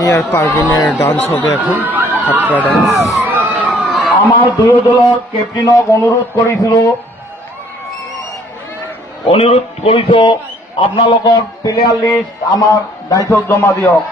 Near পারভিনের dance হবে এখন Khatra dance. আমার দুই দলের ক্যাপ্টেনক অনুরোধ করিছ আপনালোকৰ প্লেয়াৰ লিষ্ট আমার দায়িত্ব জমা দিয়ক।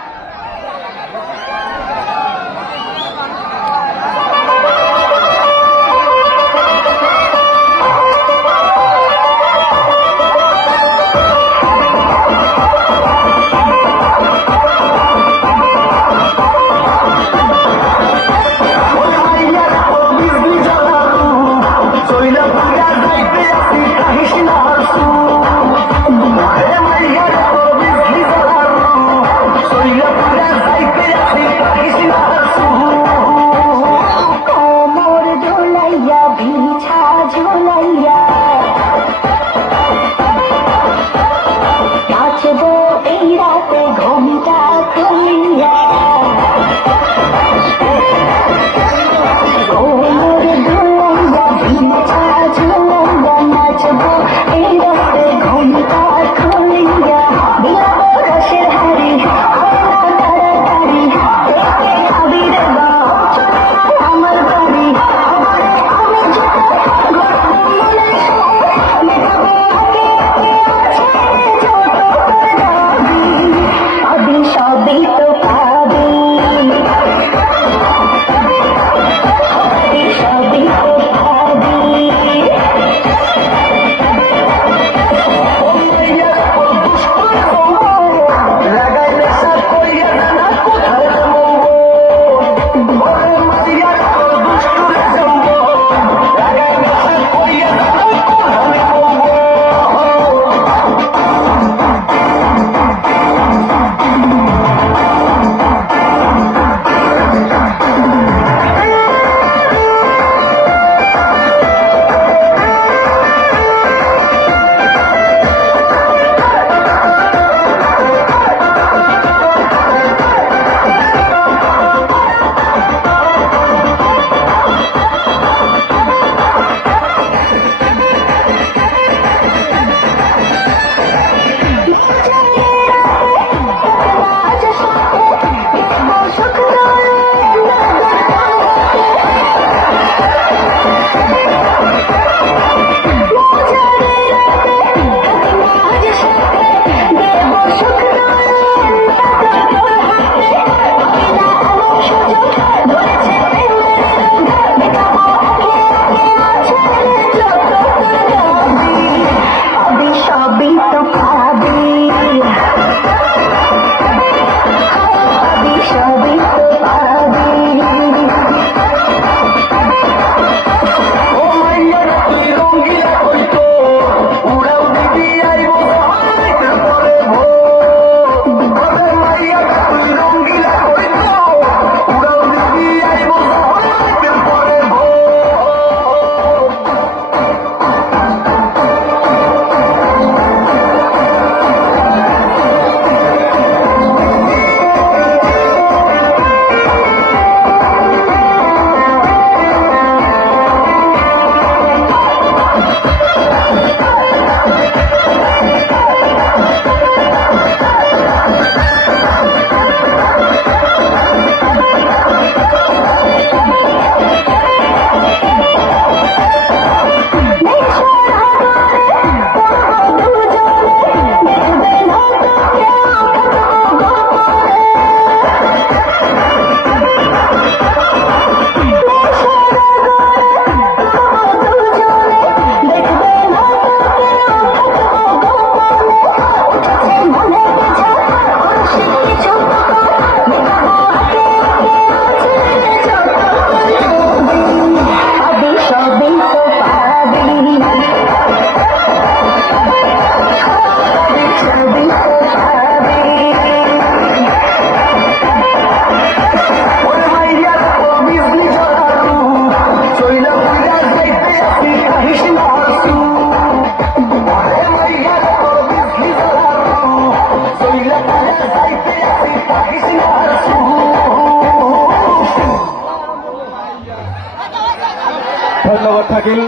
ধন্যবাদ থাকিল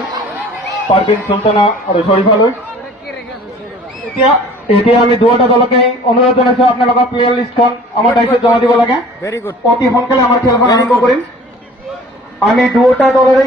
পারভিন সুলতানা আৰু শরীফালৈ। এতিয়া এতিয়া আমি দুয়োটা দলকে অনুৰোধ জনাইছো আপোনালোকৰ প্লেয়াৰ লিষ্টখন আমাৰ দায়িত্বত জমা দিব লাগে ভেৰি গুড। অতি সোনকালে আমাৰ খেলখন আৰম্ভ কৰিম আমি দুয়োটা দলৰে